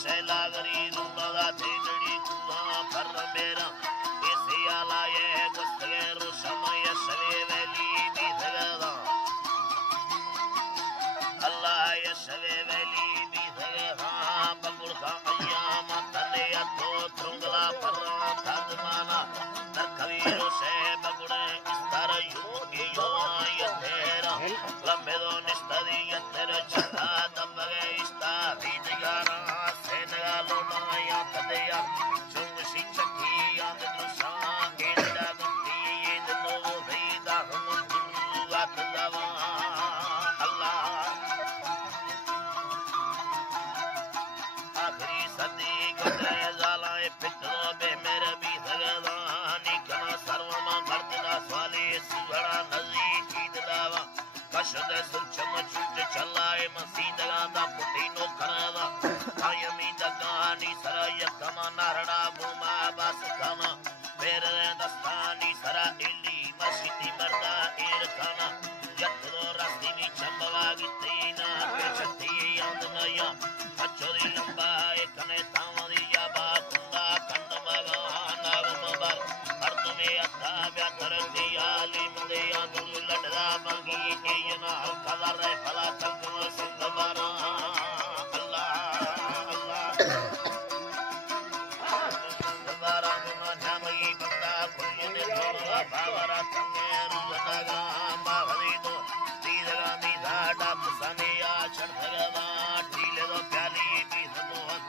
शैलागरी रूपा तेजड़ी कुआ पर मेरा इसे आलाए गुस्से रुशमय शवे वैली बिधगदा अल्लाह ये शवे वैली बिधगदा बगुल का अय्याम तले तो त्रुंगला पर तदमाना तर कवीरो से बगुड़े इस्तर योगी योय तेरा लंबे दो निस्तरी यतर छदा दबगे इस्ता बिजगारा से नगालो नाया तदया चुंग सी चकी याद दुसा केंदा गुंती ये दलो भीदा हम दुआत दवा अल्लाह आखिरी सदी गुजरे जालाए पितरो बे मेरे भी सगदानी कना सर्वमा गर्दना स्वाले सुगड़ा नजी कीद दावा कशद सुचम चुट चलाए मसीदगा दा पुटीनो खरादा आयमी दगानी सरय कमा नारड़ा बुमा बस खाना मेरे दस्तानी सरा इली मसीदी मर्दा एर खाना यत्रो रस्ती में चंबवा गितीना पेचती अंदनया अच्छोरी लंबाए कने तावरी याबा कुंदा कंद मगा नागमबर अर्ध में अथा व्यातर दिया लिमदे अंदुल लड़दा मंगी के यना कलर फला तक सिंगबरा अल्लाह अल्लाह सिंगबरा मना मगी बंदा कुयन धोरा बावरा तंगे रुनगा बावरी दो तीरगा मी दाडा समेया चढ़गवा टीले दो प्याली भी सदोहन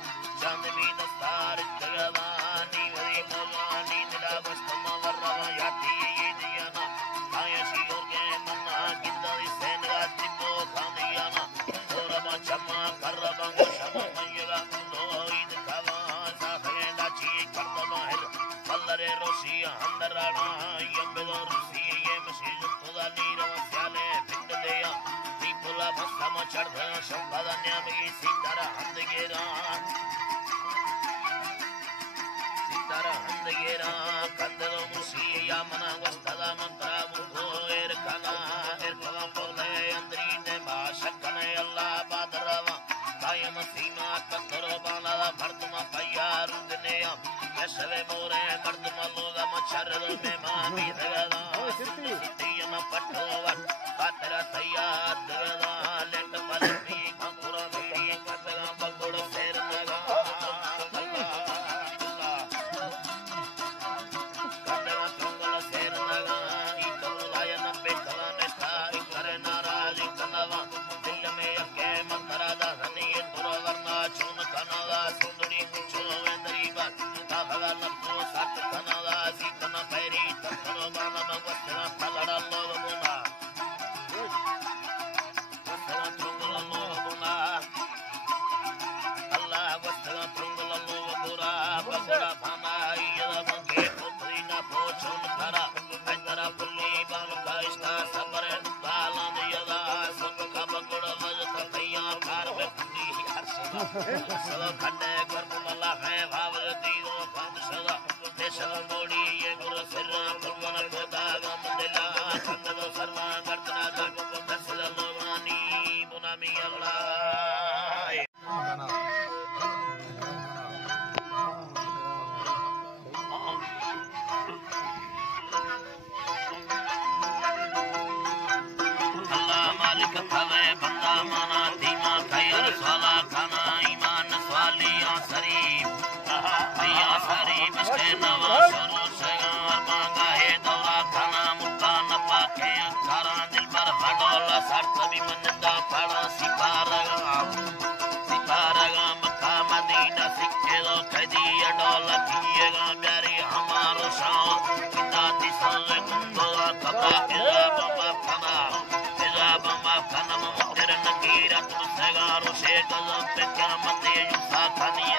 चंद भी दस्तार जगवानी वरी मोलानी दिला बस्तमा वरवा याती ये दियाना आयशी और के मन्ना गिंदा सेन गाती को खानियाना सोरबा चम्मा करबा शमा मयगा नो ईद कावा साथे दाची करदमा है अल्लाह रोसी अंदराना यम्बेदो रोसी ये मशीज खुदा नीरो स्याले पिंड देया दीपुला भस्मा चढ़ शंभदा न्यामी सीतारा हंदगेरा कंदलो मुसिया मना वस्तदा मंत्रा मुखो एरकना एरकवा पोले अंदरी ने बाशकने अल्लाह बादरवा कायम सीमा कतरो बाला भरतमा पयारु दनेया यशवे मोरे मर्दमा लोगा मच्छर में मामी दगदा सिद्धियम पटोवर कातरा तैयार दगदा लेट पलपी कंकुरा मेरी कतगा बगुड़ सेर लगा सदा खंडे गर्भमला है भावती दो खान सदा देशल मोड़ी ये गुरु सिरा भगवान खोदा गमदिला खंडो सर्वा गर्दना दर्ग दसल लोमानी बुनामी अल्लाह अल्लाह मालिक भवे बंदा माना धीमा खैर साला खाना इसके नवा शुरू से मांगा है दौरा खाना मुक्का न पाके खारा दिल पर हडोला सर्त भी मनदा पड़ा सिपारगा मक्का मदीना सिक्के दो खदी अडोला किएगा प्यारी हमारो शान किता दिसले कुंदोला कपा इला बमा खाना मुतिर नकीरा तुमसे गारो से गजब पे क्या मते युसा खानी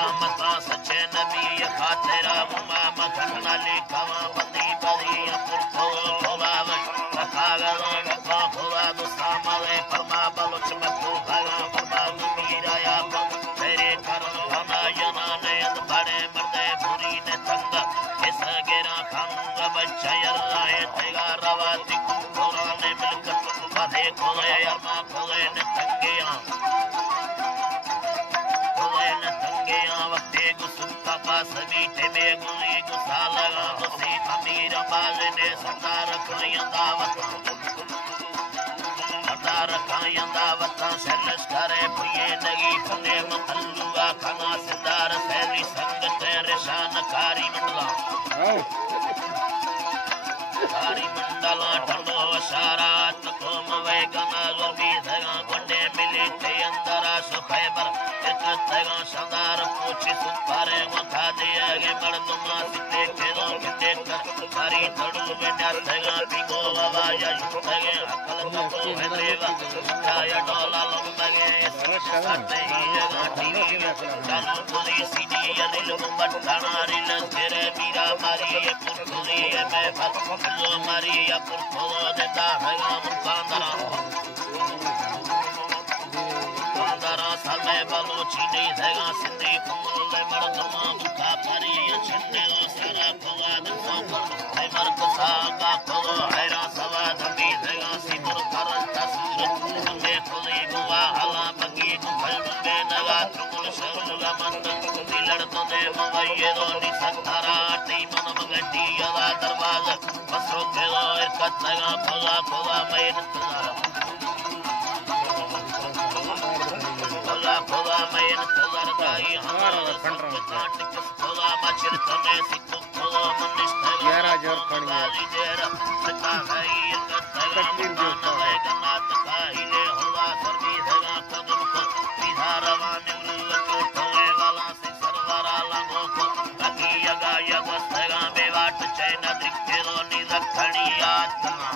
रहमता सच्चे नबी खातेरा मुमा मखना लिखवा बंदी बदी पुरखो खोलावे रखावे रखा खोला दुसामले फरमा बलुच में को भगा फरमा मीरा या तेरे करम हमा जना ने बड़े मर्दे बुरी ने तंग इस गेरा खाऊंगा बच्चा अल्लाह तेगा रवाती कुरान ने मिलकर बधे खोले यामा खोले न तंगिया वक्ते गुस्सा पास मीठे में गुली गुस्सा लगा गुस्से अमीर बाजने सरदार खायंदावत सेलस करे पुये नगी फने मल्लुआ खाना सिदार सैली संगत रेशान कारी मंडला ठंडो शरात कोम वेगना जोबी धगा वंडे मिली थे अंदरा सुखैबर एक तगा शानदार पूछी सुपारे मखा दिया के मर्दमा सिते खेलो किते कर सारी थड़ू में धगा पिगो बाबा या युतगे अकल को हेदेवा काया डोला लंबगे सते ही गाठी चालू पुली सीडी या दिल बटना रिल तेरे मीरा मारी ये पुरखुली में फलो मारी या पुरखुलो देता हैगा मुकांदरा साले बलोची नहीं देगा सिंधी कुमले मर्दमा मुखा पारी ये छिन्ने लो सारा कोवा दसो है मर्द सागा कोलो हैरा सवा धमी देगा सिमर करन तसूरत हमें खुली गुवा हला बगी गुफल में नगा त्रुल शरुला मंद दिलड़ तो दे मवये रो नि सतारा टी मन मगटी यदा दरवाजा बसरो केलो एक तगा खोला खोला मैं खोला मैं इंतजार गाई हमारा काट किस खोला मचर तने सिक्को खोला मनिष्ठा यारा जोर खड़िया जेरा सका है एक तगा मान है गनात काहिले होला सर्वी धगा कदम को विधारवा निवृत्त कोठे वाला से सरवरा लगो को बाकी यगा यग सगा बेवाट चैन दिखेलो नि लखणी आत्मा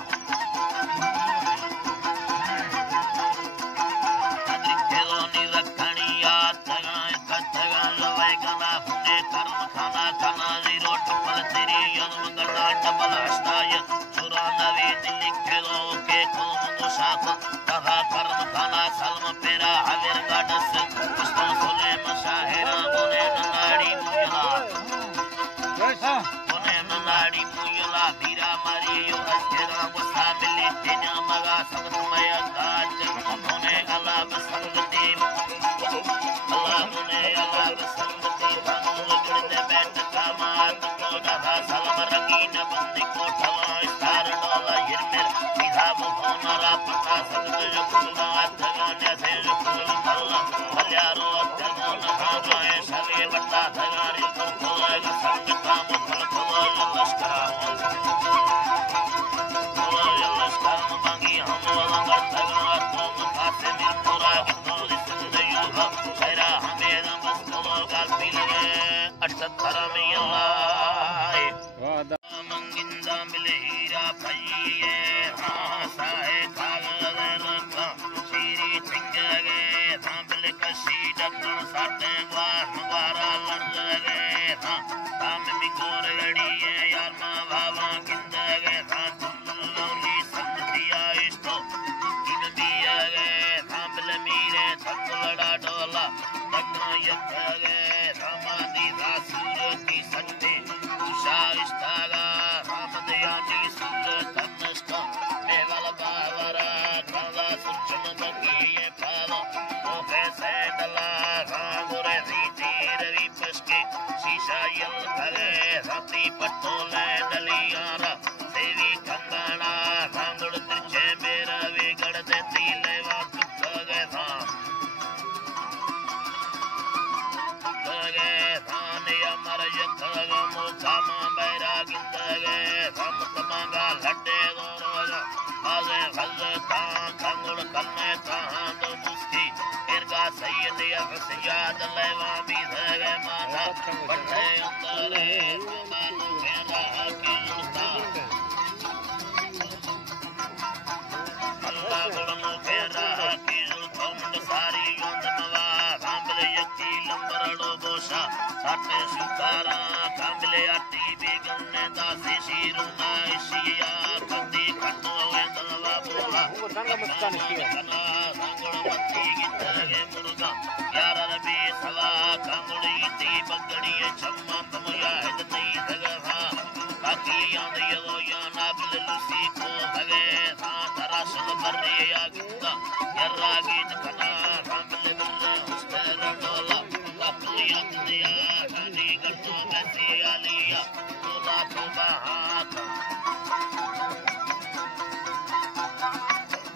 Ramala Maria Gita, Yaragit Kana, Ramala Hustara Dola, Lapuya Dia, Hadi Gato Messia Lia, Tula Tubahata.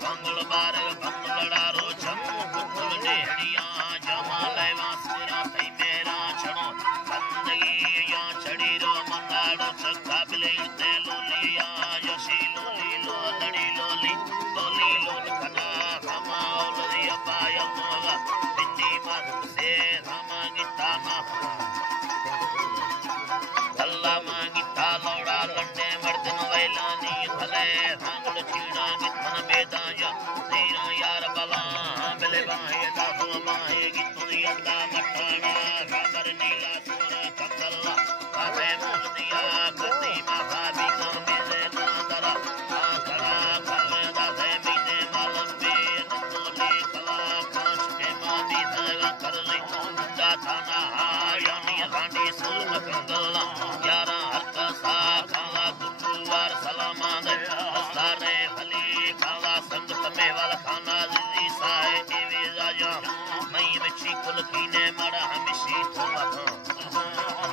Bangalabara, Bangalaro, Jammu, Bukul Dehiya, Jamalai Vasira, Taimera, Chano, Kandagi, Chadiro, Mandado, Chakabile, Telulia, Yoshi, Loli, Loli, Loli, Loli, Loli, Kana, Rama, Loli, Abaya, Moga, Pindi, Madhuse, Rama, Gitana, Allama, Gitana, Lande, Martin, Vailani, Hale, Rangul, China, Gitana, Medaya, Nira, Yarabala, Belevaya, Dahoma, Gitunianda, Matana, Radar, Nila, Sura, Kakala, Kave, Mudia, Kati, Mahabi, Kamile, Nadara, Akala, Kave, Dave, Mide, Malambi, Nutuli, Kala, Kashke, Madi, Daga, Karli, Datana, Yani, Randi, Sulma, Kangala, Yara, Arka, Kala, Dukuwar, Salamane, Astare, Khali, Kala, Sangatame, Vala, Khana, Zizi, Sae, Evi, Raja, Mai, Mechi, Kulkine, Mara, Hamishi, Thomata.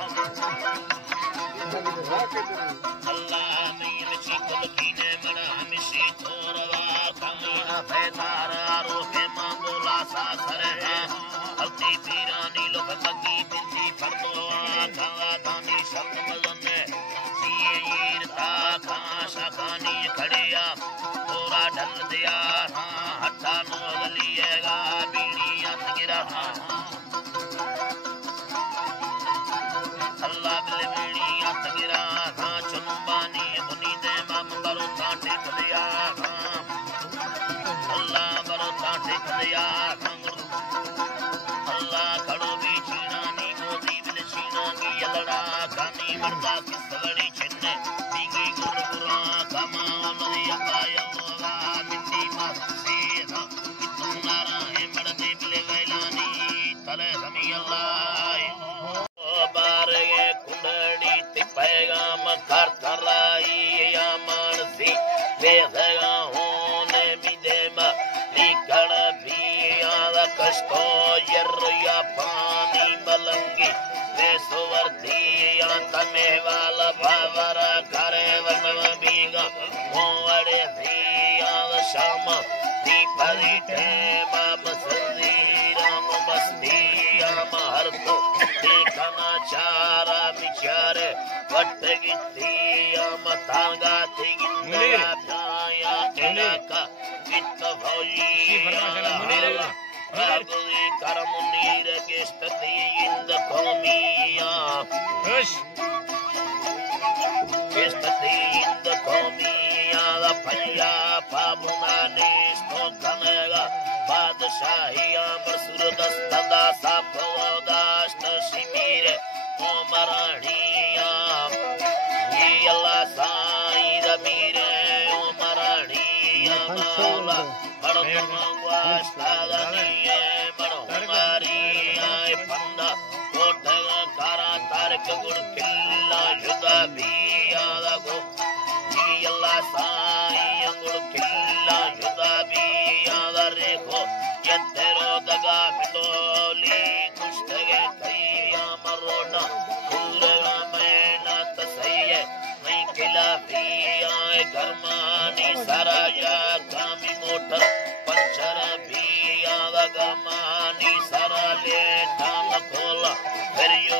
Allah, Mai, Mechi, Kulkine, Mara, Hamishi, Thorava, Kama, Vedara, Rohe, Mangola, Sasare, Alti, Pirani, Lokataki, Binti, Pardoa, Kala, Dani, Shalmazane, Siye, Taka, Shakani, Kadia, Tora, Dal, Dia, Hatta, no, Liega, Bini, Atgira, Allah, Bilibini, Atgira, Chumbani, Bunide, Mambaru, Tati, Kadia, Allah, Baru, Tati, Kadia, Allah, Kadobi, China, Modi, China, Yalada, Kani, Marta, Kisavadi, Chenne, Bigi, Gurukura, Kama, Nadia, Moga, Mindi, Masira, Itunara, Emada, Bilevani, Tale, Rami, Allah, Barge, Kundadi, Tipega, Makartarai, Yamansi, Vega, Hone, Midema, Likana, Via, Kasto, Yerya, Pani, Malangi, Vesovarti, Tamevala, Bavara, Karevana, Biga, Moare, Via, Shama, Dipari, Tema, Masandi, Ramasti, Maharto, Tikana, Chara, Michare, Vatagiti, Matanga, Tigina, Taya, Elaka, Vita Voyi, Raguli, Karamunira, Gestati, in the Komia. Gestati in the Komia, the Paya, Pabunani, Stokanega, Padashahia, Marsuradas, Tanda, Sapodas, Shimire, Omarania, Yala Sai, the Mire, Omarania, Mala, Paramangwa, Stadania, Maria, Panda, Kotega, Kara, Tarika, Gurkilla, Yudabia, Lago, Yala Sai, Gurkilla, Yudabia, the Reko, Yetero, Daga, Midoli, Kustage, Kaya, Marona, Kura, Mena, Tasaye, Mikila, Via, Garmani, Saraya, Kami Motor, Panchara, Via, the Gamani, Sarale, Tamakola, Perio,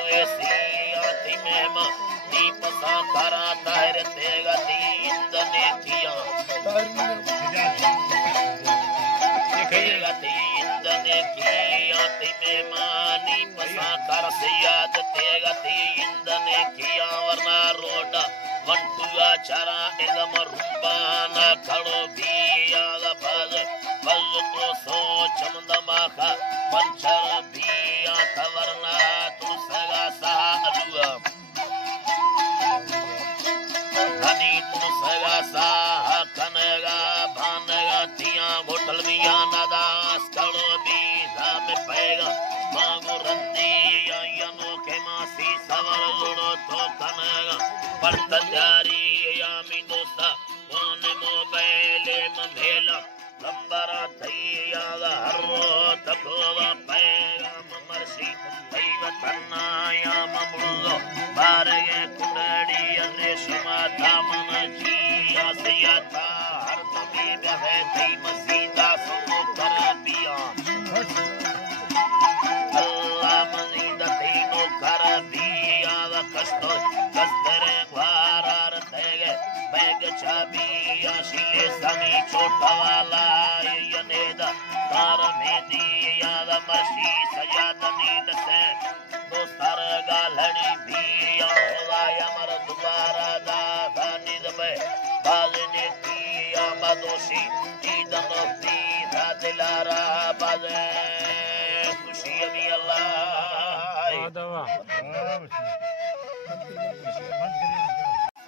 Timema, Nipasa, Kara, Tire, Tegati, in the Nekia. Tegati, in the Nekia, Timemani, Pasa, Karsia, the Tegati, in the Nekia, Varna Roda, Vantua, Chara, Egamarumba, Kalobia, the Father, Valuto, So, Chamandamaka, Panchara, Bia, Tavarna, Tusaga, Saha, Rani, Tusaga, Saha, Kanaga, Banaga, Tia, Botalvia, Nada, Skalobi, Zame Pega, Magurandi, Yano, Kemasi, Savalo, Tokanaga, Partadari, Yamindosa, One Mobile, भेला लंबरा थैया हरो तकोवा पैगाम mercy दैव तन्नाया ममुलो बारगे कुंडड़ी रेशमा दामन जी आसयता हर कभी बहे थई मसीदा सो कर पिया अल्लाह मजीदा तीनो कर दिया कस्तो कस्तरे ग्वारार तेगे बैग चाबी आशिले समी छोटा वाला यनेदा तार मेदी याद मर्शी सजादनी दसे दोस्तार गालड़ी भी या मर दोबारा दा फानी दबे बाजने पिया मदोशी ईदन दी दा दिलारा बाजे खुशी अभी अल्लाह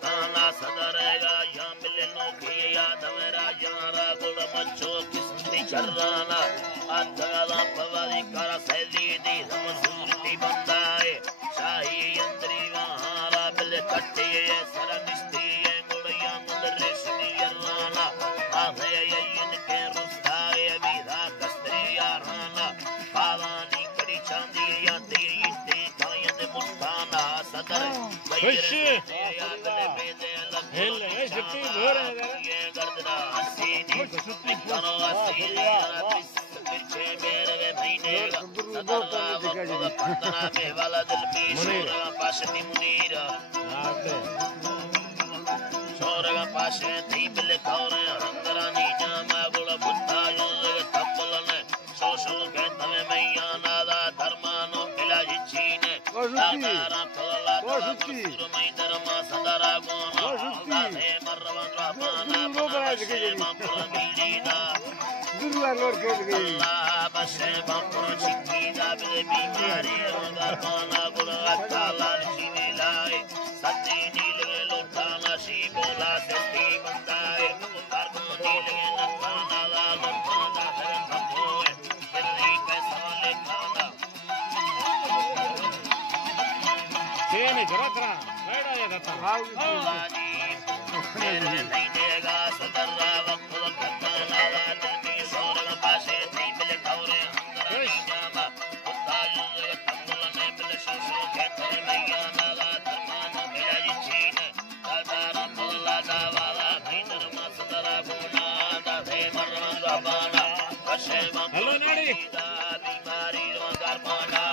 ताला सदरेगा या मिलनो के याद मेरा यारा गुड़ मच्छो किस्ती चर्राना अंधगा पवादी कर सैली दी समसूरती बंदाए शाही अंदरी वहारा बिल कट्टी ये सर मिस्ती ये गुड़िया मुदरेशनी यर्राना आगे ये इनके रुस्ताए अभी दा कस्तरी याराना पावानी कड़ी चांदी याती इत्ते कायद मुस्ताना सदर खुशी हेल है शक्ति भर है ये गर्दना हसीनी करो हसीनी पीछे मेरे महीने सदर पंद्रह में वाला दिल भी शोरा पाशनी मुनीर शोरा पाशे थी बिल कौरे अंदरा नीचा मागुल बुद्धा युग तपलने सोशल कहते में मैया नादा धर्मानो इलाज चीने तारा फला सुर में धर्मा सदरा गोना गाधे मरवन रहमाना बशे बापुर मिलीदा अल्लाह बशे बापुर चिकीदा बिले बीमारी रोगाना गुण अताला चीने लाए सती नीले लोटाना शी बोला सती बंदाए कर्म नीले नखाना ला लोटाना है संभोए तेरी पैसा ले खाना चेने जरा करा बैठा ये था अल्लाह जी मेरे महीनेगा सदरा वक्त कत्ताना ला दिल शोर पाशे थी मिल खौरे अंदर श्यामा उताजु तंगल ने मिल शोशो के कर मैया नाला धर्मान मिला चीन दादारा फला दावाला भीतर मसदरा गुना दाधे मरन रबाना कशे बीमारी रोगार पाना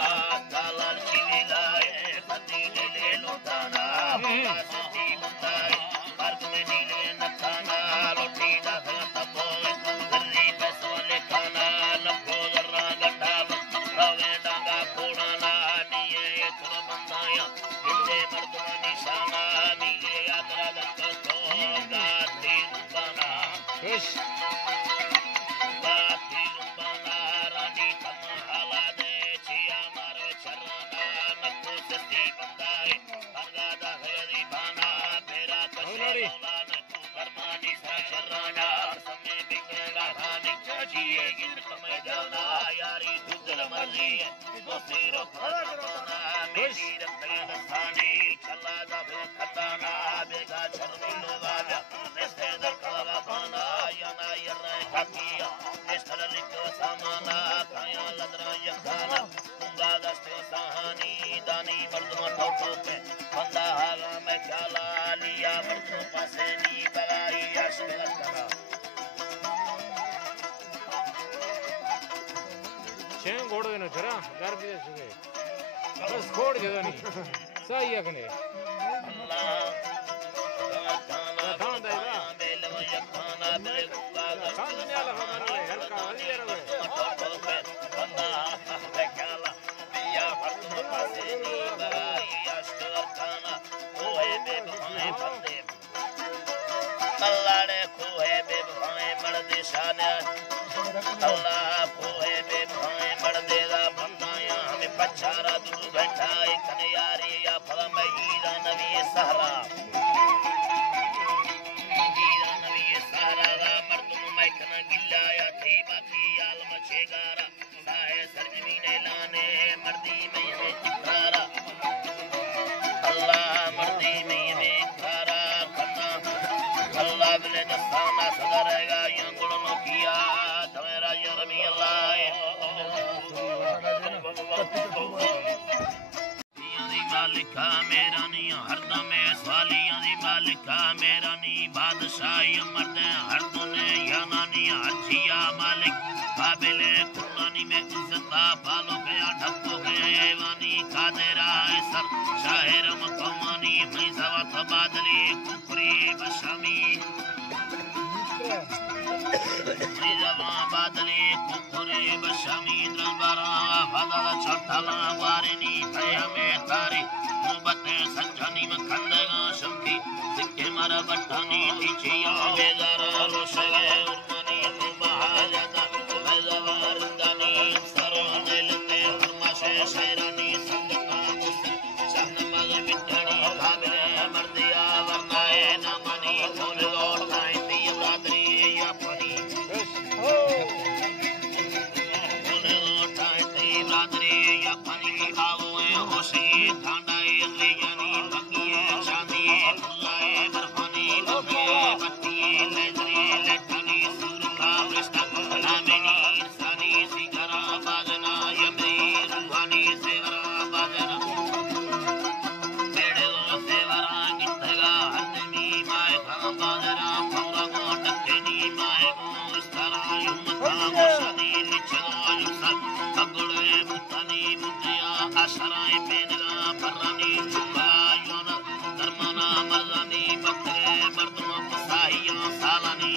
कालाल चीनी लाए पति ले लोटाना पासती मुताए पार्क में नीले नखाना लोटी दादा तपोए गली पैसो ले खाना लखो जरा गड्ढा रवे डांगा फोड़ाना दिए एक बंदाया इतने मर्दों निशाना नीले यात्रा गंगा तो गाती रुबाना खुश गाती रुबाना रानी कमहाला दे चिया मारे चरना नक्को सस्ती बंदाए बरगादा हरी बाना मेरा कशे मौलाना फरमानी सा शर्राना समय बिगड़ा रानी चाहिए इन समय जाना यारी गुजर मर्जी है वो सिरो फरमाना मेरी रखने नसानी चला दा खताना बेगा शर्मी लोगाया नेस्ते दर कवा बाना याना यर्रे काकिया नेस्तर लिखो सामाना काया लदरा यखाना उंगा दस्ते सहानी दानी मर्दमा टोटो पे बंदा हागा मैं ख्याला लिया मर्दों पासे नी बलाई अशगल करा शें गोड़ देना जरा घर भी सुने बस गोड़ दे नहीं सही है कने अल्लाह दान देगा बेलवा यखाना बेलुंगा सामने वाला हमारे घर का वाली है रे बंदा मैं ख्याला लिया मर्दों पासे नी बलाई अशगल खाना ओए बेबहाए बंदे अल्लाह ने खोए बेबहाए मर्दे शाने अल्लाह खोए बेबहाए मर्दे दा बंदाया हमें पछारा दूर बैठा एक यारी या फला महीदा नबी सहरा दा मर्दों में कना गिल्ला या थी बाकी आलम छेगारा साहे सरजमीन लाने मर्दी में हमें चिकारा अल्लाह मर्दी में हमें खारा करना अल्लाह बिले दस्ताना सदरेगा मालिका मेरा नी हरदम सवालियां दी मालिका मेरा नी बादशाही मर्द हरदम याना नी हजिया मालिक काबिले कुरानी में इज्जत पालो गया ढको गया वानी कादेरा सर शाहिर मकमानी मैज़वत बादली कुफरी बशामी मैज़वा बादली कुफरी बशामी दरबारा फदल चटला वारिनी भयमे तारी मुबते संजनी में खंडगा शंकी सिक्के मर बटनी नीचिया बेदारा रोशगे उर्मनी मुबाहजता मैज़वा रंदनी सरो दिलते फरमाशे शैरानी संगता मुस्लिम शहनमग मिटनी काबिले मर्दिया वरनाए नमनी खोल गोड़ आईती बरादरी या पनी बरादरी या पनी आवए होशी ठांडाए लेजानी बगिए शादी फुलाए बरफानी बगे बत्ती लेजरी लेटनी सुरखा रिश्ता नामिनी इंसानी सिगरा बाजना यमी रूहानी सेवरा बाजना बेड़ो सेवरा गिद्धगा हदमी माए खा बाजना फौरा को डकनी माए को इस तरह युमता गोशानी लिचगा युसल अगुड़े मुतनी मुतिया आशराए बेनगा फरानी चुका योना दरमना मर्दानी बकरे मर्दों फसाहिया सालानी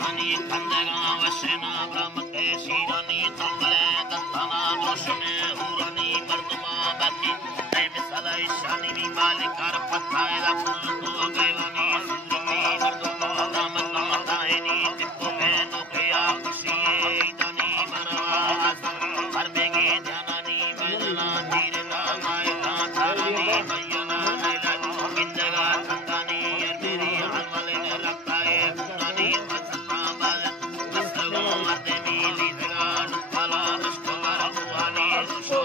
मनी खंदगा वशना ब्रह्मके शीरानी तंगले दत्तना दोषने हुरानी मर्दमा बाकी ऐ मिसला शानी भी मालिकार पत्ताए दा तो गैवानी सुरती मर्दमा दामन दामताएनी तिप्पो में नोकिया खुशी इतनी मरवा हर बेगे जानानी मैजना धीरना मायका थारानी मैना मैला इंदगा खंदानी यार मेरी हलवाले ने रखता है पुरानी मस्ता बाल मस्तगो मर्दे मिली जगा नुकाला मस्कवार बुआनी रुशो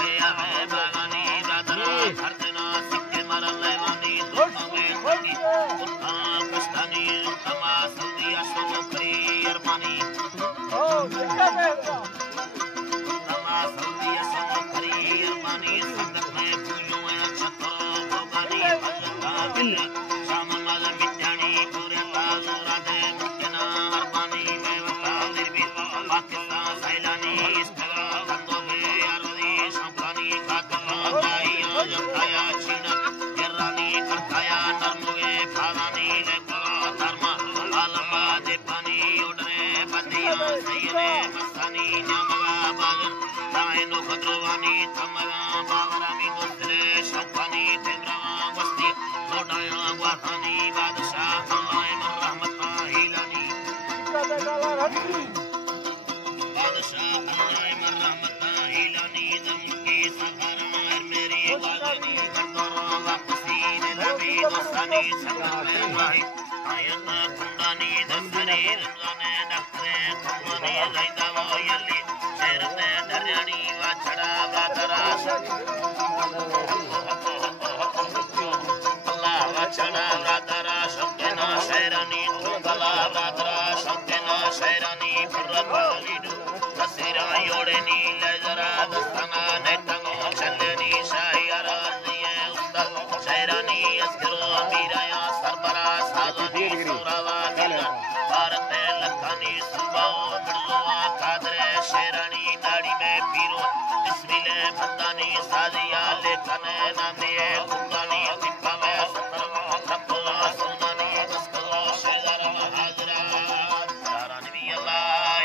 गया है बागानी रातरा हर दिना सिक्के मरल लेवानी दुनिया में तकी कुत्ता कस्तानी तमा सऊदी अशोकरी अरमानी तमा सऊदी अशोकरी अरमानी संगत में पूजो है छतरो भोगानी भजता दिल शाम मल मिटानी पूरे ताजो राधे मुक्तना अरमानी में वका निर्भी पाकिस्तान सैलानी इस्तगा खंदो में यारोदी शंकानी कातला जाइया जखाया चीना गिरानी करखाया नरमुगे फालानी लेका धर्मा आलमा दे पानी उड़ने बदिया सैने मस्तानी नामगा बागन ताइनो खद्रवानी तमगा बावरामी गुस्रे शौकानी तेमरा वस्ती लोडाया वाहानी बादशाह अल्लाह रहमता हिलानी बादशाह अल्लाह रहमता हिलानी दमकी सफर मेरी बागनी कंदरा वापसी ने नबी दोस्तानी सगाए भाई आयत कुंडानी दसरी रंगाने डकरे कुमानी रैदा वो यल्ली शेरने दरियानी वाछड़ा वादराश अल्लाह वाछड़ा वादराश केना शेरानी तुगला वादराश केना शेरानी फुरबालीडू कसीरा योड़ेनी लेजरा दस्ताना नेटंगो चलनी शाही अराज़िए उस्ताद शेरानी अस्करो मीराया सरबरा सालानी सुरावा मिला भारत लखानी सुबाओ मिर्जुआ कादरे शेरानी दाढ़ी में पीरो बिस्मिले बंदानी साजिया लेखने नामिए कुर्बानी तिप्पा में सतर रब्बुल सुनानी मस्कलो शेदरा हाजरा सारानी भी अल्लाह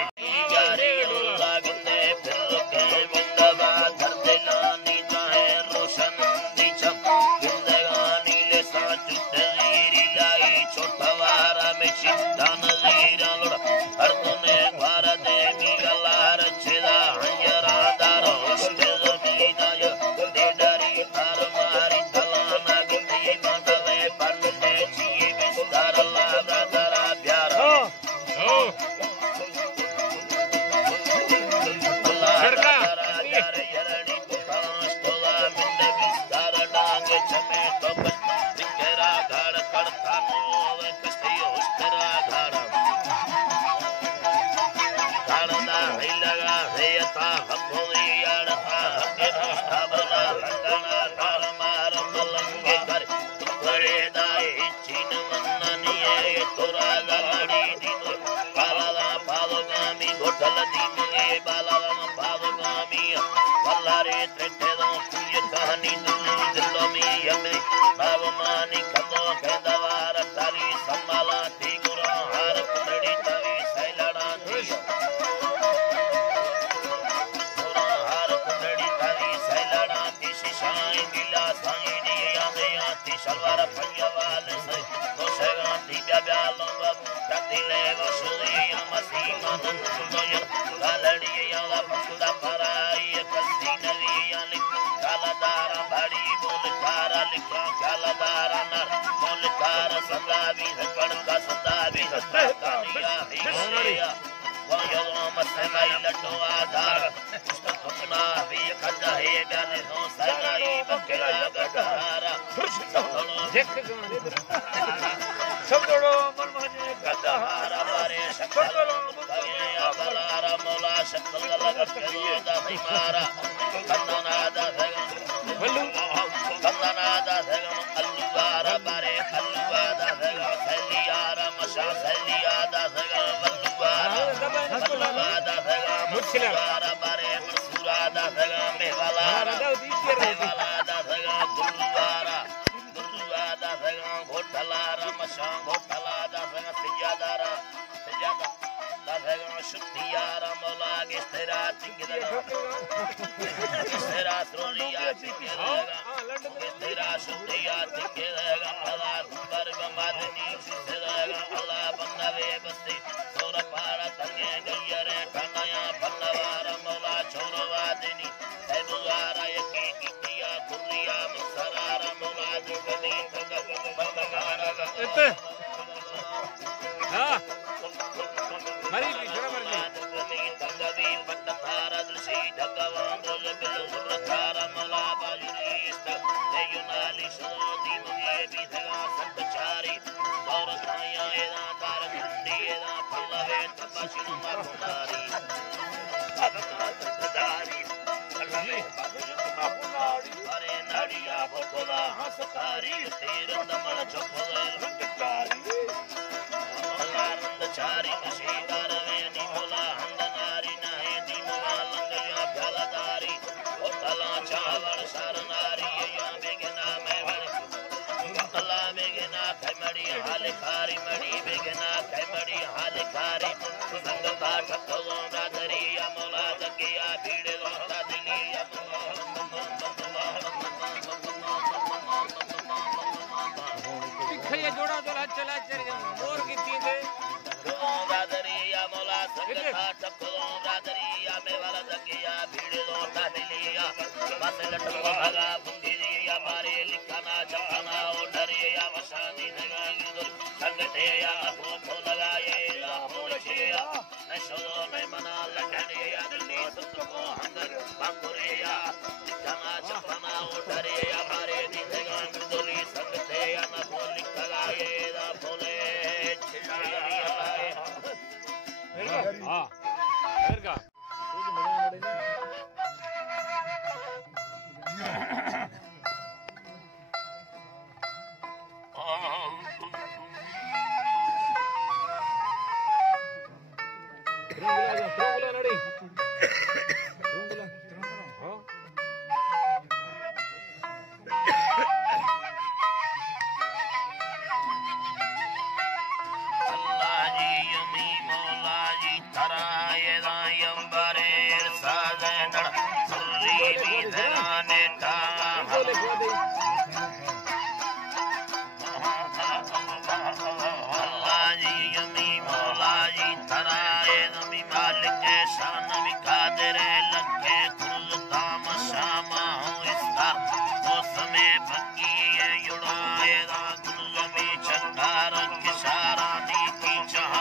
जारी अल्लाह बिंदे फिर के मुंडवा धर दिलानी चाहे रोशन नीचम जिंदगानी ले सा चुटे ज़ीरी लाई छोटवारा में चिंतान ज़ीरा लुड़ा हर तुने भारत में गला रचेदा हंजरा दारो उस्ते ज़मीना यो देदारी तार मारी तलाना गुंडी मंगले परने चीए बिस्तार लागा दरा प्यारा लड़का यारे यरड़ी कुताश तोला मिंदे बिस्तार डांगे चमे तो बिकेरा घड़ कड़ता नोवे कस्ती उस्तरा घड़ा घड़ना ही लगा है यता हकोली यारता हके स्वामी गोठल दीमगे बालाम भावगामी वल्लारे त्रेठेदो पूज कहानी दिलो में यमे भावमानी खदो कहदवार तारी संभाला थी गुरा हार कुंडड़ी तवी सैलड़ा थी गुरा हार कुंडड़ी तवी सैलड़ा थी शिशाई गिला साई दिया दया थी शलवार पंजवाल से तो सेगा थी ब्या लंबा दिले वसुदिया मसीमा नंदोया गालड़िया ला फुदा पराई कसी नविया लिख गालदारा बड़ी बोलकारा लिखा गालदारा नर बोलकारा संदावी धकड़ का संदावी धकानिया हिया वयलो मसमाई लटो आधार पुस्तकना भी खदा है जाने हो सगाई बकेला गठारा सबड़ो मन माने गधारा मारे सकल मुक्तिया बलारा मौला सकल लगत करिएदा हिमारा कंदनादा सगम कंदनादा सगम अल्लुवारा मारे अल्लुवादा सगम सलियारा मशा सलियादा सगम अल्लुवारा अल्लुवादा सगम मुर्शिदारा मारे मरसूरादा सगम मेवालारा मेवालादा सगम गुरुवारा गुरुवादा सगम घोटलारा मशा घोटलादा सगम सिजादारा सिजादा सगम शुद्धियारा मौला के तेरा तिंगदगा तेरा त्रोलिया तिंगदगा के तेरा शुद्धिया तिंगदगा अल्लाह कुंबर गमादनी तिंगदगा अल्लाह बंदवे बस्ती सोरा पारा तंगे गयरे ठंडाया बंदवारा मौला छोरवादिनी है बुगारा यकी किया कुरिया मुसरारा मौला दुगनी बंदवारा हां मरी पिछड़ा मर गई तंगवी पट्टारा दृश्य ढगवान रोल बिल सुरतारा मला बाजुरीस्त देयुनाली सदी मुगे बिधगा संचारी और खाया एदा तार घंडी एदा पल्लवे तपशिनु मापुनारी अबतारी पल्लवे मापुनारी अरे नाड़िया भोला हंसकारी तेर दमन चोपले रंगकारी चारी नशीदार वेनी बोला हंदनारी नाहे दीमवा लंगया भलदारी ओतला चावड़ सरनारी या बेगना मेवण अल्लाह बेगना खमड़ी हालखारी मड़ी बेगना खमड़ी हालखारी संग बाठ कोलो दादरी या मोला दगिया भीड़ लोता दिली या खया जोड़ा जोड़ा चला चल मोर की तींदे रादरिया मौला संगता टपलो रादरिया में वाला दगिया भीड़ लोटा दिलिया बस लटको भगा बुंदिया मारे लिखना चखना ओ डरिया वशादी जगाई संगतेया भूखो लगाए भूलछिया नशो में मना लटनिया दिल्ली सबको हंगर बाकुरिया लिखना चखना ओ डरिया मारे जगाई दुली संगतेया न भूल लगाए भूले छिड़िया हां घर का कुछ मजा लड़े रोंगला लड़ी रोंगला हां अल्लाह जी यमी मौला जी तराए दायम बरे साजन सुरी भी धराने ता अल्लाह जी यमी मौला जी तराए नमी मालिक शान भी कादिर लखे कुल ताम शामा हो इसका तो समय भंगी युड़ाए दा कुल में चंगार किशारा दी की चाह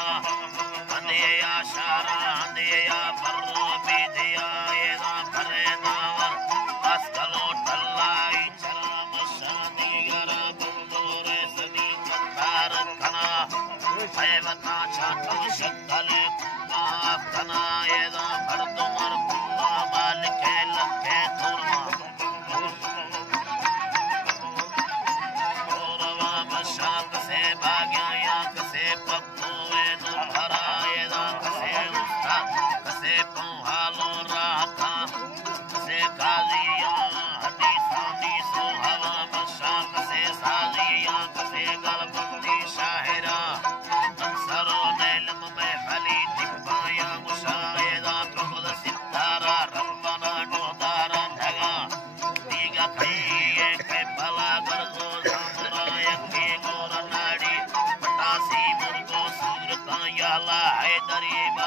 अंधेया शारा अंधेया बर्रो बेदिया एदा करे नावर अस्कलो टल्लाई चराम शादी गरा बंदोरे सदी कंधार खना हैवता छाता शक्ले माफ खना एदा भरदुमर कुल्ला मालिक लखे तुरमा औरवा मशाक से भाग्या या से पप्पू ए न भरा एदा से उस्ता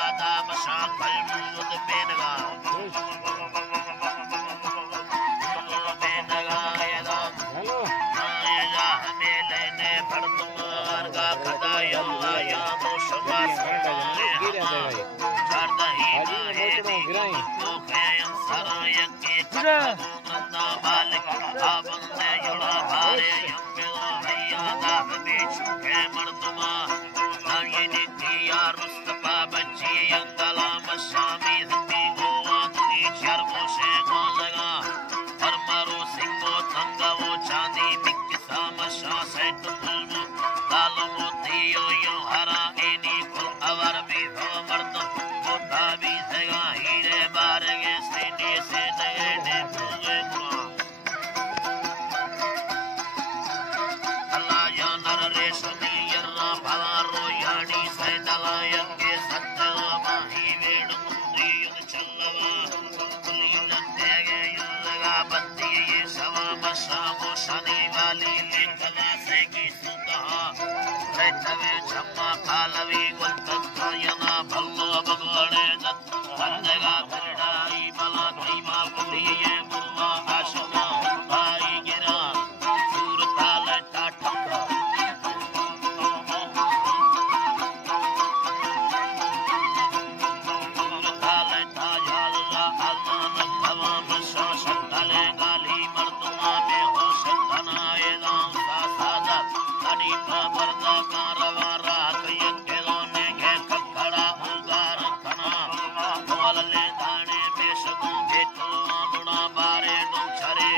वादा मशान खलमुद बेनगा बेनगा यदा आया हमें लेने फड़तुमार का खदा यल्ला या मुशमा चारदा ही है दी को खयम सराय के कन्ना मालिक आबन ने युला भारे यम्बिला हैया दा बीच के मर्दमा ये किया रुस्तफा बच्ची अंगला मशामी दी गोवा की शर्मो से गोलगा हर मारो सिंगो तंगा वो चांदी मिक्सा मशा से तुल्म लाल मोतियो यो हरा एनी कुल अवर भी हो मर्द मोटा भी सगा हीरे बारगे सीने से नगे ने पूजे अल्लाह या नर रेशमी यर्रा भला रोयानी से दलायन के सत्तवा ही वेड़ मुंदी युद्ध चलवा कुलीन तेगे युद्धगा बत्ती ये सवा मशा वो शनि वाली लेकला से की सुधा बैठवे छम्मा कालवी गुलतत्ता यना भल्लो बगड़े दत्त बंदेगा फिरडाई बला कीमा कुलिये बुर्वा आशमा भाई गिरा सूरता लटा ठक्का सूरता लटा याल्ला अल्लाह नवा मशा शक्ले गाली मर्दुमा में हो शक्तना एदाम सा सादा कनी का बरदा का रवा रात यकेलो ने के कखड़ा उगार खना बोलले दाने बेशगु बेटू मुड़ा बारे नु छरे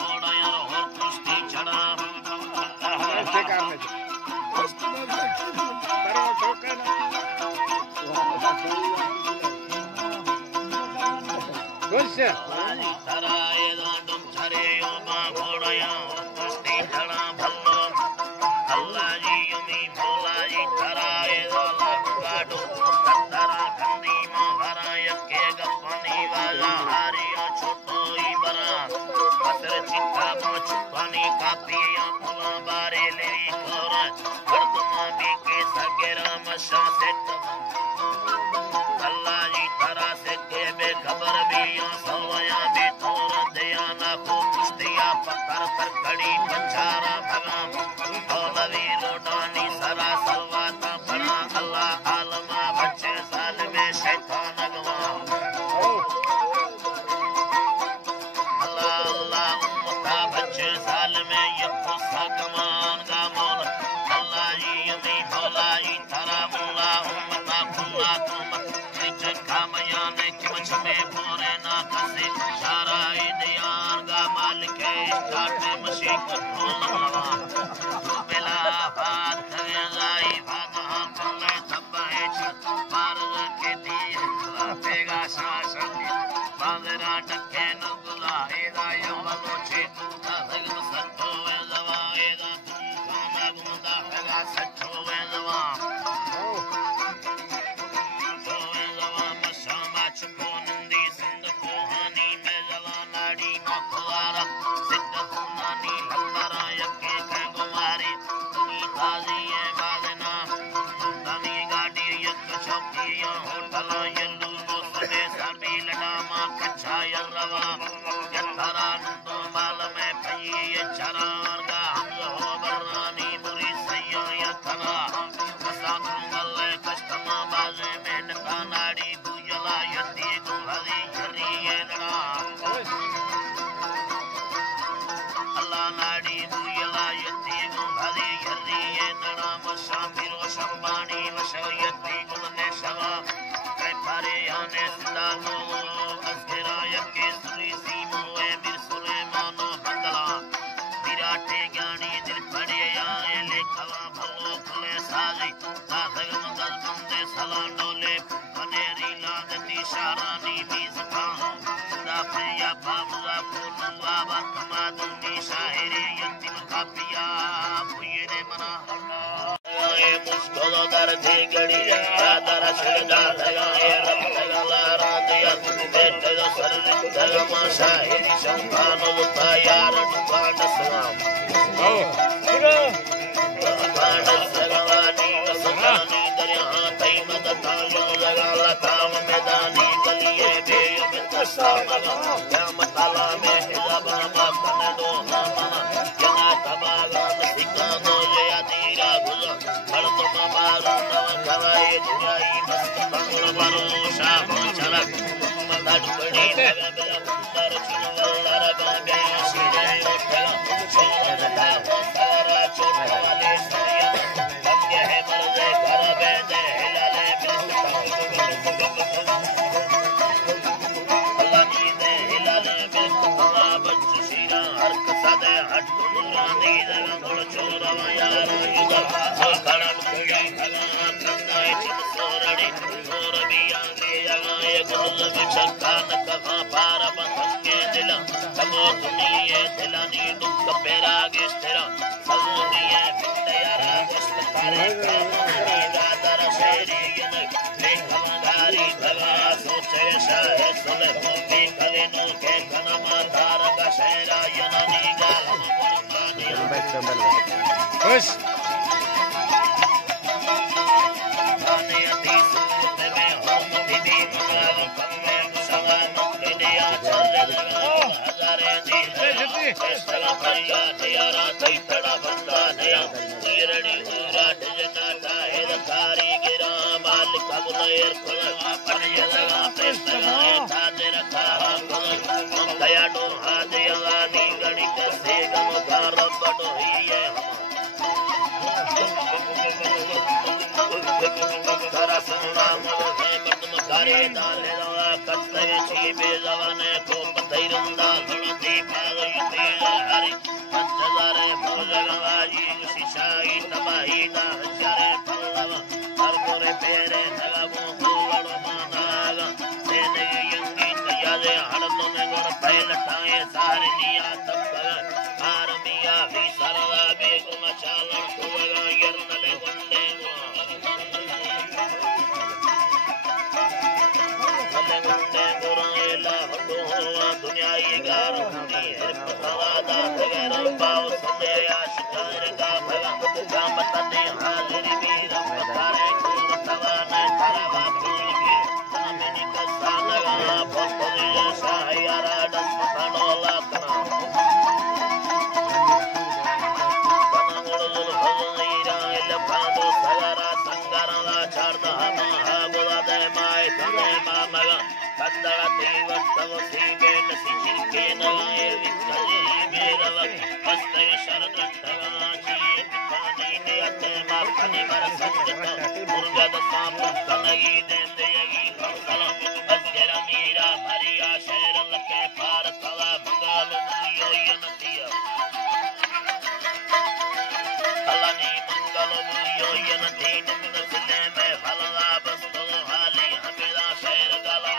मोड़ा यार हो कुश्ती चढ़ा ऐसे करने कुश्ती में करो ठोकना कुछ तराए दांडम छरे यो मा घोड़ा यार कुश्ती चढ़ा भल्लो अल्लाह जी युमी भोला जी तराए दाला गाडो तंदरा खंदी महारा यके गपनी वाला हारिया छोटो ही बरा असर चित्ता मोच पानी कापिया फुला बारे लेरी खोर गर्दमा भी के सगेरा मशा सेट अल्लाह जी तरा से के बेखबर भी यो सलवया भी तोर दया ना को कुश्तिया पत्थर पर खड़ी पंचारा भगवान मौलवी रोडानी सरा सलवाता बड़ा अल्लाह आलमा बच्चे साल में शैतान अगवा अल्लाह अल्लाह उम्मता बच्चे साल में यको सागमान गामोन अल्लाह जी यमी भोला जी तरा मुला उम्मता खुला तुम खामयाने की मच में भोरे ना कसे सारा दियार गा मालिक है काटे मशीन को लवा बेला बात करे लाई भागा चले तबाहे मार के दिए पेगा शासन बांदरा टके न गुला एदा यमनो छे सगम सत्तो वे दवा एदा खाना गुंदा पेगा सत्तो वे दवा नंदी सिंध कोहानी में जला नाड़ी मखवारा सिद्ध सुनानी लंबरा यके के गुमारी तुनी ताजी है बाजना तनी गाड़ी यक चौकिया होटल यल्लू नो सने साबी लडामा कच्चा यरवा यथरा नो बाल में पई ये चरार गा हम हो बरानी बुरी सैया यथरा कसा कुंगल कष्टमा बाजे में नका नाड़ी भूजला यती गुहरी हरी ये नड़ा अल्लाह नाड़ी भूजला यती गुहरी हरी ये नड़ा मशा फिरो शंबानी वशयती गुलने शवा कै फारे आने सिला नो अस्करा यके सुरी सीमो ए बिर सुलेमानो बंगला विराटे ज्ञानी दिल पड़े आए लेखवा भलो खुले साजी सागम दल बंदे सलानो ले कनेरी लादती शारानी बीज का दाफे या बाबुआ फूलू बाबा कमादुनी शायरे यंतिम कापिया पुयरे मना ये मुश्किल दर थी गड़ी दादर छेड़ा लगाए रब लगा रातिया बेटे जो सर धर्मा शायरी शंखानो तैयार दुकान सलाम दुकान सलानी कसमानी दरिया तई मदद तालो लगा क्या मताला में हिला बाबा कने दो माना क्या तबागा सिका दो या तीरा गुला हर तो मारो नव खवाए जुराई मस्त तंग भरोसा चला मदद बड़ी मेरा अंदर चिनवाला रबा बे सिरे उठा छोड़ा सारा छोटा वाले साया लगे है मर्दे घर बेदे हिलाले अल्लाह नी दे हिलाले बेतवा बच सीरा हर कसादे हट दुरानी दे गोल छोरा यार युदा हो खड़ा मुड़ी खगा कंदाए चित सोरड़ी सोर बिया दे जगाए गुल बिछका न कहा पार बंगे दिला तबो दुनिया दिलानी दुख पेरा गे तेरा सवनिए बिंदे यारा दस्त करे कानी दादर शेरी यने लेखमदारी भगा सोचे शाह सुन भी कले नो के कनमा तार का शेरा यनानी गाल खुश आने अति सुत में हम भी मगाल कम में मुसवा मत दिया चल हजारे दिल चला भैया दियारा तई तड़ा बंदा नया गिरड़ी पूरा डजना है धारी गिरा माल कबुलेर खुल अपन यला पेस्तला था तेरा था दया डो हादे अलानी गड़ी के से गम घर बडो ही है तारा सुना मुझे कदम करे डाले दवा कत्ते छी बेजवाने को पथैरंदा लड़ती पागल तेज हरी पंचदारे भोजगवाजी शिशाई तबाही ना हजारे पल्लवा हर गोरे पेरे नगमो भूवड़ मानागा तेने यंगी तयाजे हड़दों में गोर पैल टाए सारे निया तब कर आरमिया भी सरला बेगो मचालन कुवगा यरनले वंदे दुनिया ये गार होनी है पतावादा बगैर पाव सुने या शिकार का भला काम तने हाजिर वीर पतारे को तवाने तारा फूल के सामने का सालगा भोपरिया सायारा दस पतानोला कना कनगुल भगईरा लफादो सगारा संगारा चारदा महाबुला दे माय तने मामगा बंदड़ा देवस्तव सीबे नसीचिर के नए विकले मेरा मस्त शरद तवा जी पानी ने अते माखनी मर संगत मुर्गद सांप तनगी देंदेगी सला बसरा मेरा भरिया शहर लके पार तवा मंगल मुयो यनतिया अलानी मंगल मुयो यनती नमनसले में भला बस्तो हाली हमेरा शहर गला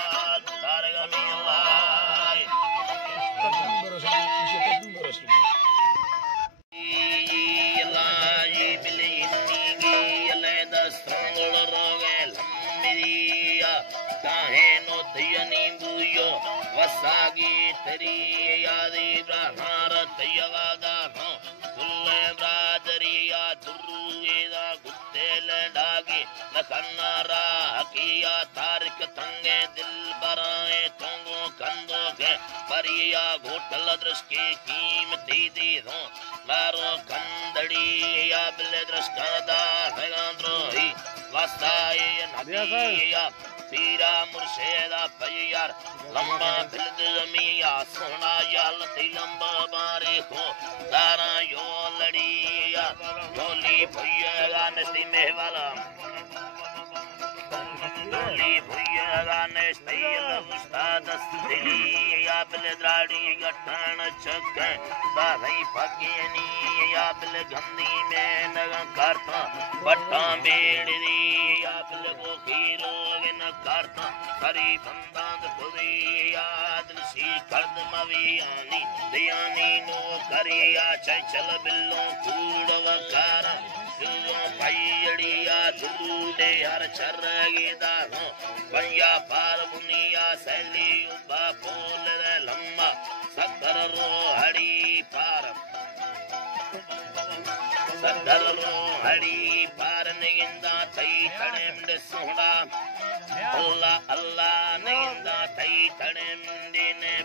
वसागी तेरी यादी ब्रहार तयवादा हो कुल्ले ब्रादरिया दुर्वेदा गुत्तेल डागी लखन्नारा हकिया तारिक तंगे दिल बराए तोंगो कंदो के परिया घोटल दृष्टि कीमती दी हो लारो कंदड़ी या बिले दृष्टादा भगांद्रोही वसाए नदिया पीरा मुर्शेदा पैयार लंबा दिल जमिया सोना याल ती लंबा बारे को दारा यो लड़िया योली भैया नती मेवाला योली भैया ने स्टेल उस्ताद दिली या बिल द्राड़ी गठन चक दाई पगेनी या बिल गंदी में नग करता पट्टा बेड़ी या बिल वो खीरो न करता हरी बंदांद खुदी याद सी कर्द मवियानी दियानी नो करिया चल बिल्लो कूड़ वकार जुलो पैड़िया जुलूडे हर चरगी दानो बंया पार बुनिया सैली उबा बोल रे लम्बा सदर रो हड़ी पार सदर रो हड़ी पार निगिंदा तई तड़े सोड़ा अल्लाह अल्लाह निगिंदा तई तड़े ने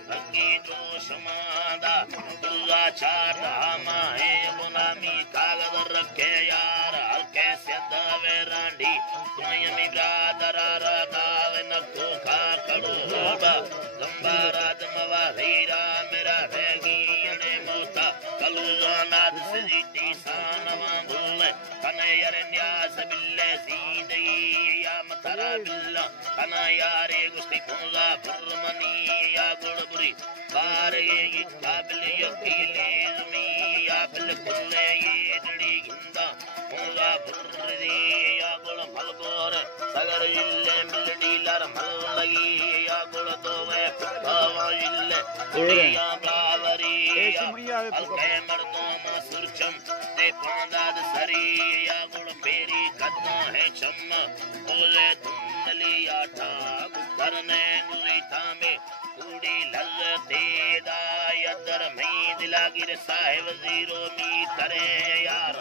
चाट माहे गुलामी कागज रखे यार हल्के से दावे रांडी तुमयमी ब्रादर रागावे नक्को खा कड़ूबा गंबारात मवा हीरा मेरा रेगी अने मोता कलूजा नाद सजीती सानवा बुल्ले कने यारे न्यास बिल्ले सीदगी या मतरा बिल्ला कना यारे गुस्ती पुंगा फरमनी या गुड़बुरी बारे ये काबिल यकीले ज़मी या बिल कुल्ले ये जड़ी गिंदा पुंगा फरदी या गुड़ फलकोर सगर इल्ले मिलडी लर मल लगी या गुड़ तो वे फुकावा इल्ले कुड़िया ब्रावरी या हल्के मर्दों में सुरचम ते पांदाद सरी या गुड़ पेरी कदमा है चम बोले धुंधली आठा करने गुरी थामे कूड़ी लल्लते दायदर में दिलागिर साहिब जीरो मी करे यार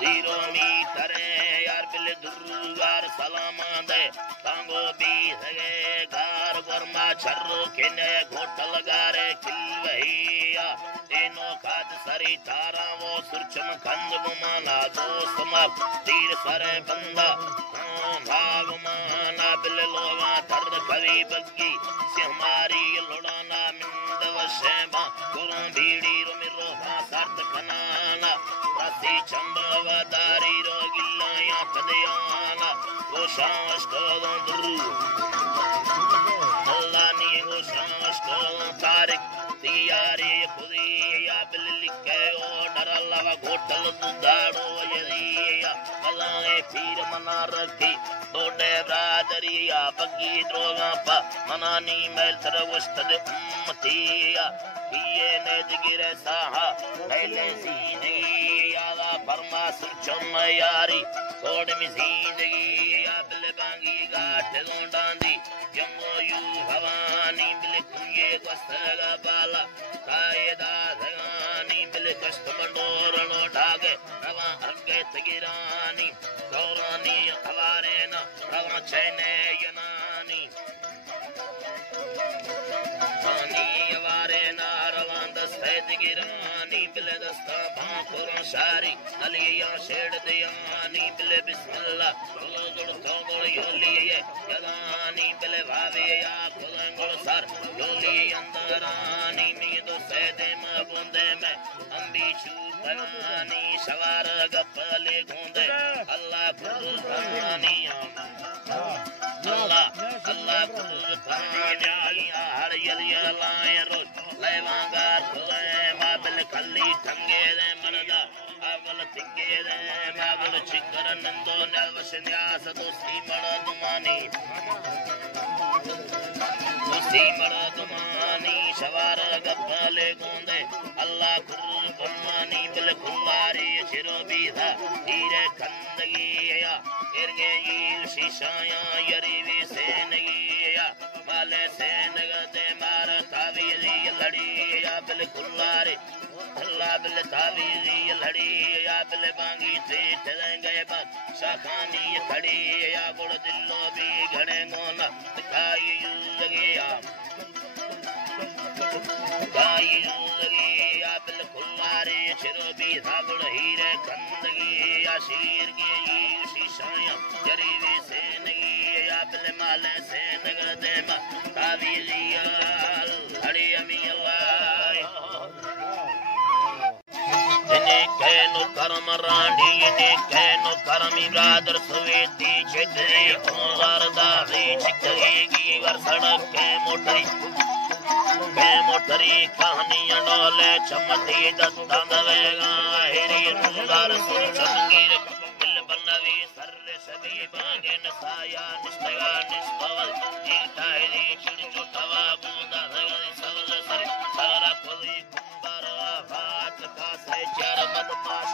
जीरो मी करे यार बिल दुर्गार सलामा दे तांगो भी सगे गार वर्मा छर्रो खेने घोटल गारे खिलवहिया तेनो खाद सरी तारा वो सुरचम खंड बुमाना दोस्त मत तीर सरे बंदा भाग माना बिल लोगा धर कवि बग्गी से हमारी लुड़ाना मिंद वशेबा गुरु भीड़ी रुमिरो सर्द खनाना रसी चंबवदारी रोगिल्ला या पदयाना गोशाश को दुरु अल्लाह नी गोशाश को तारिक तियारी खुदी या बिल लिखे ओ डर अल्लाह घोटल दुदाड़ो यदिया अल्लाह पीर मना रखी तोड़े ब्रादरिया बग्गी द्रोगा पा मनानी मैल तरवस्तद उम्मतिया किए ने जिगिरे साहा पहले जिंदगी यादा फरमा सुचम यारी कोड में जिंदगी या बिल बांगी गाठ गोंडांदी जंगो यू भवानी बिल कुंये वस्तगा बाला कायदा धगानी बिल कष्ट मंडोरनो ढागे रवा हंगे तगिरानी गौरानी हवारे ना रवा चैने यनानी गिरानी बिले दस्ता भाकुर शारी अलिया शेड दियानी बिले बिस्मिल्लाह गुल गुल गुल योली ये यदानी बिले भावे या गुल गुल सर योली अंदरानी में दो सैदे मबुंदे में अंबी चूपरानी शवार गपले गूंदे अल्लाह कुर्बानी अल्लाह अल्लाह कुर्बानी हर यलिया लाए रोज लेवांगार माबिल कल्ली ठंगे दे मरदा अवल तिंगे दे मागल चिकर नंदो नवस न्यास दोस्ती मड़ा दुमानी शवार गप्पले गोंदे अल्लाह कुर्बानी बिल कुल्लारी शिरो बीधा हीरे खंदगिया इरगे यील शीशाया यरीवी सेनगिया माले सेनगते मार तावीजी लड़िया बिल कुल्लारी अल्लाह बिल तावीजी लड़िया बिल बांगी थे चलेंगे बस शाखानी खड़ी या गुड़ दिलो भी घड़े गोना दिखाई लगिया गाई लगी या बिल कुल्लारी शिरो भी धागुड़ हीरे खंदगी या शीर की शीशाया जरीवी से नगी या बिल माले से नगदे मा तावीलिया हड़ी अमी अल्लाह इन्हें कहनो करम रानी इन्हें कहनो करमी ब्रादर सवेती चितरी उंगार दावी चिकरेगी वर सड़क के मोटरी कहानी डोले चमती दत्ता दवेगा हेरी रुगार सुर चमगीर बिल बनवी सर्रे सभी बागे नसाया निष्ठगा निष्पवल जीता हेरी चिड़ चुटवा बूंदा सगरी सवल सरी सारा कोई कुंबारवा भात का से चार बदमाश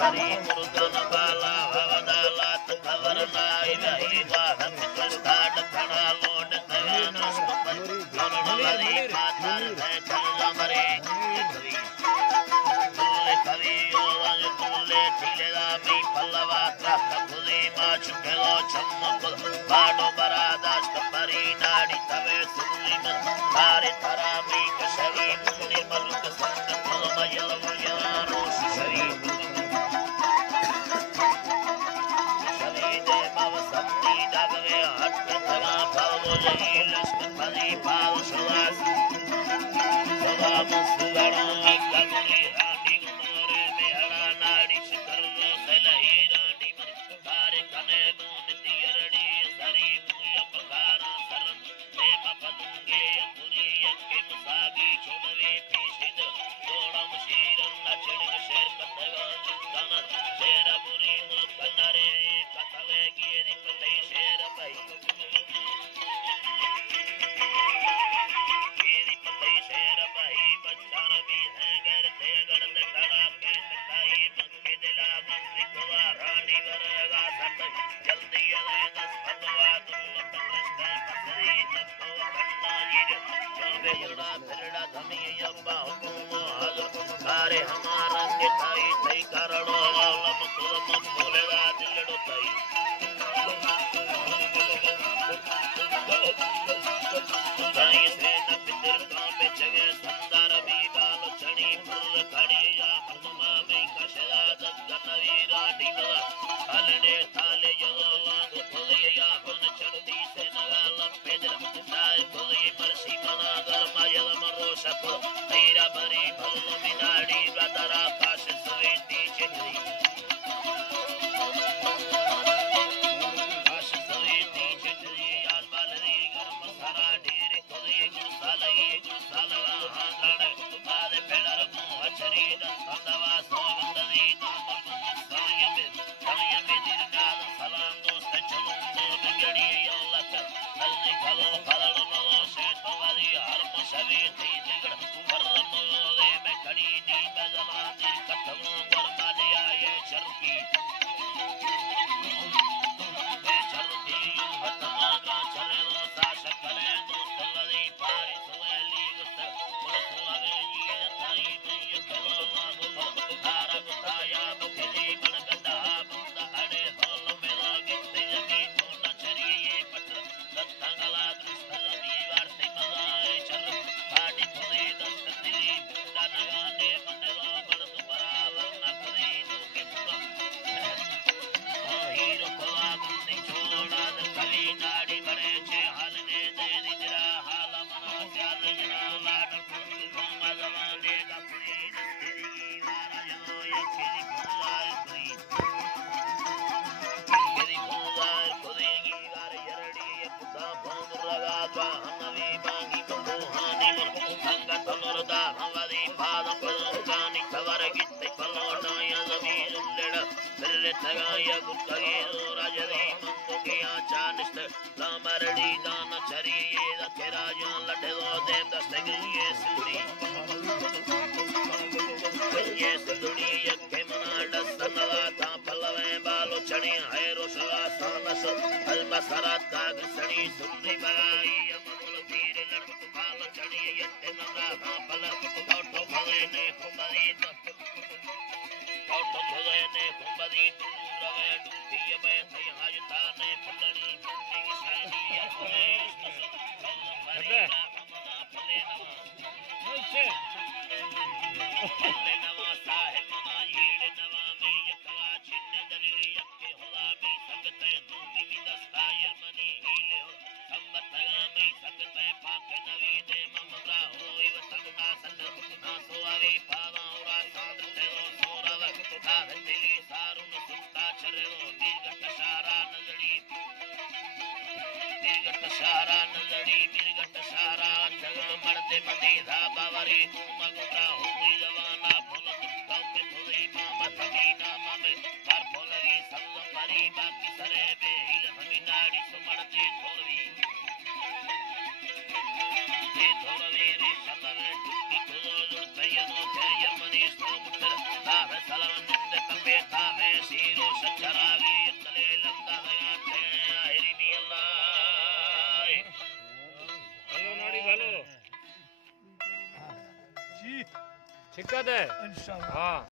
परी मुर्गन बाला हवदाला तवर नाई वही गाहन कलकाड खड़ा लोड तगानो स्पपर लोड वाली पातर है चल मरे कवि ओवन तुले ठीलेदा मी पल्लवा त्रख खुली मा चुकेलो चम्मक बाडो बरादास परी नाडी तारे तारा में कसरी मुने मलुक संग तलम यलम यारो सरी सरी दे मव संती दगवे हट तवा भावो जही लष्क परी भाव सुवास सदा मुसुगणो गगरे रानी गुमरे में हड़ा नाड़ी शिखर लो सलही रानी मन तारे कने दून दियरड़ी सरी मुय पगारा सरन नेम पदुंगे अंगुरी यके मुसागी छोड़वे पीछिद जोड़म शीरन नचड़ शेर कतवा निकन शेर बुरी मुल कन्नरे कतवे गिरी पते शेर भाई गिरी पते शेर भाई बच्चन भी है गर ते गड़ ते खड़ा के तकाई मक्के दिला मंत्रिकवा रानी वरगा सट जल्दी अले दस भगवा दुल तकस्ता कसरी तको कन्नाजीर चोबे जड़ा फिरड़ा धमी यब्बा हुकुम हाजर सारे हमारा के ताई तई करणो लम कुलम बोलेगा दिलड़ो ताई ताई से न पितर कांपे जगे संदार भी बाल चढ़ी फुल खड़ी या हनुमा में कशरा दगनवी राडी मला हलने थाले जलो लांग फुले या हुन चढ़दी से नगा लपे दिल साय फुले मरसी मना गरमा जल मरो सको तेरा भरी फुल मिनाड़ी बदरा काश सवेती चढ़ी काश सवेती चढ़ी यार बालरी गरम सारा ढेर फुले गुसालई गुसालवा हांगण तुम्हारे पेड़र मुंह चरी दंदवा सोवंदरी नाम सायम सायम दिरनाल सलाम दोस्त चलुंदो बिगड़ी योलक हल्दी खलो फलड़ मलो से तवारी हरम सवे थी निगड़ वर्रम लोले में खड़ी नी बजला दिल कथमो बरमालिया ये चरकी ये चरकी हतमा का चले लो सा शकले दोस्त लड़ी पारी सुवेली गुस्त पुलस लगे ये ताई में ये खलो मागो तारा बुताया बुखली बनगंदा बंदा अड़े होल में लगी तेजगी कोना चरी ये पट दत्तंगला दृष्टलमी वार्ते मजाए चल पाटी फुली दस्त दिली बुंदा नगाने मनलो बड़द बराबर न फुली दुके पुरा हीरो कोला बुंदी छोड़ा द कली नाड़ी भरे छे हालने दे दिजरा हाल मना चाल जना लाड फुल घुमा जवाने दा फुली दस्ती वारा जलो यके भुलाए कोई यदि भुलाए खुदी की गार यरड़ी यकुदा भोग लगा दा हनवी बागी बंदो हानी मन संग तलरदा हवदी पाद पलकानी खबर गिtte पलोटा या जमीन लेड़ फिर तगाया गुत्तगे राजदी मंगो के आचानिष्ट लामरड़ी दान चरी ये दखेरा जो लटे दो देव दस्तगी ये सुड़ी ये सुड़ी यके मना दस्तनवा था पलवे बालो चढ़ी है रोसवा सानस अलबसरात का घसड़ी सुंदरी बगाई यममुल तीर लड़ बालो चढ़ी यते मगा हाँ पल टोटो भले ने खुबरी टोटो भले ने खुबरी दूर रवे डूठी में थई हाजता ने फलनी बिंदी सैनी यते फले नवा साहिब मना येड़ नवा में यकला छिन्न दलिली यक्के होला में संगते दूनी में दस्ता यमनी हीले हो संगतगा में संगते पाके नवी दे ममरा हो इव संगता संग ना सोवे पावा औरा सादते हो सोरव तुठा दिली सारुन सुता छरे हो दीर्घट सारा नजड़ी दीर्घट सारा नजड़ी दीर्घट सारा जग मर्दे मदी धा बावरी मगुरा हुई जवाना फुल दुक्का पे फुली मामा थगी नामा में बार फुलरी संग परी बाकी सरे बे हिल हमी नाड़ी सुमड़ते थोरवी रे शलवे टुक्की खुलो जुड़तयनो थे यमनी सोमुटर ताह सलाम निंद कपे ताहे सीरो सचरागी तले लंदा हया थे हिरिनी अल्लाह हेलो नाड़ी हेलो जी ठीक है इंशाल्लाह हाँ